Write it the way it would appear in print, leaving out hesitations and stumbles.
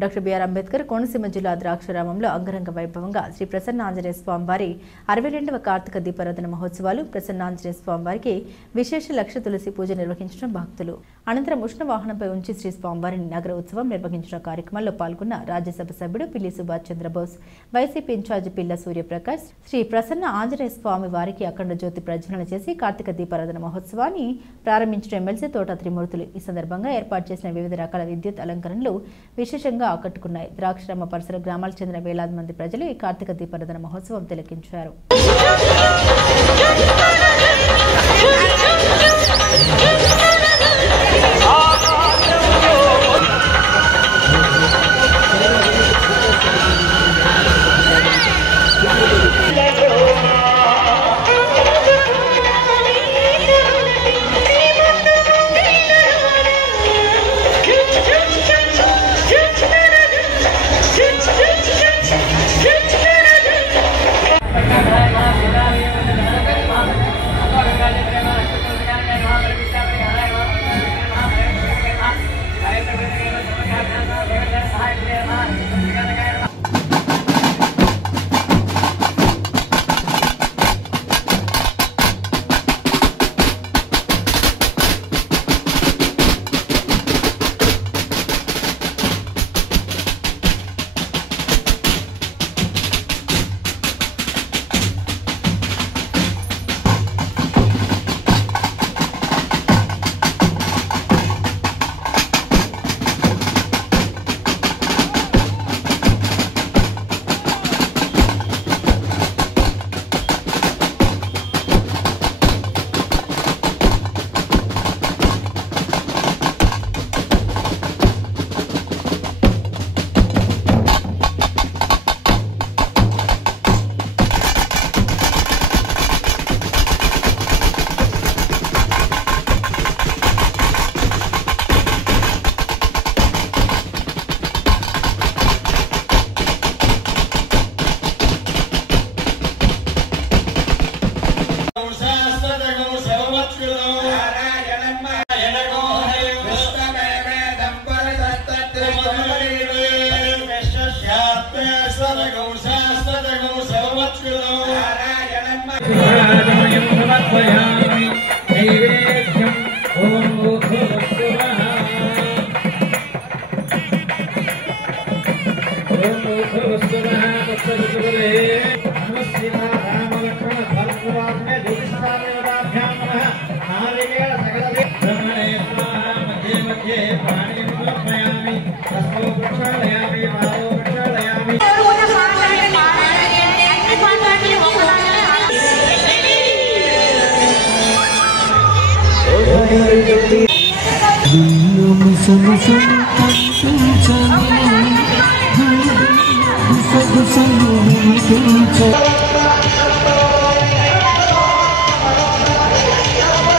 Doctor BR Ambedkar Konaseema జిల్లా ద్రాక్షారామంలో అంగరంగ వైభవంగా శ్రీ ప్రసన్న ఆంజనేయ స్వామి వారి 62వ కార్తీక దీపారాధన మహోత్సవాలు ప్రసన్న ఆంజనేయ స్వామి వారికి విశేష లక్ష తులసి పూజ నిర్వహించిన భక్తులు అనంతరం ఉష్ణ వాహనంపై ఉంచి శ్రీ స్వామివారిని నగర ఉత్సవం నిర్వహించిన కార్యక్రమంలో పాల్గొన్న రాజ్యసభ సభ్యుడు పిల్లి సుభాష్ చంద్రబోస్ వైసీపీ ఇన్ఛార్జి పిల్ల సూర్యప్రకాష్ శ్రీ ప్రసన్న ఆంజనేయ స్వామి వారికి అఖండ జ్యోతి ప్రజ్వలన చేసి కార్తీక దీపారాధన మహోత్సవాన్ని ప్రారంభించిన ఎమ్మెల్సీ తోట త్రిమూర్తులు ఈ సందర్భంగా ఏర్పాటు చేసిన వివిధ రకాల విద్యుత్ అలంకరణలు విశేషంగా ఆకట్టుకున్నాయి. ద్రాక్షారామ పరిసర గ్రామాలకు చెందిన వేలాది మంది ప్రజలు ఈ కార్తీక దీపారాధన మహోత్సవం తిలకించారు. Gusa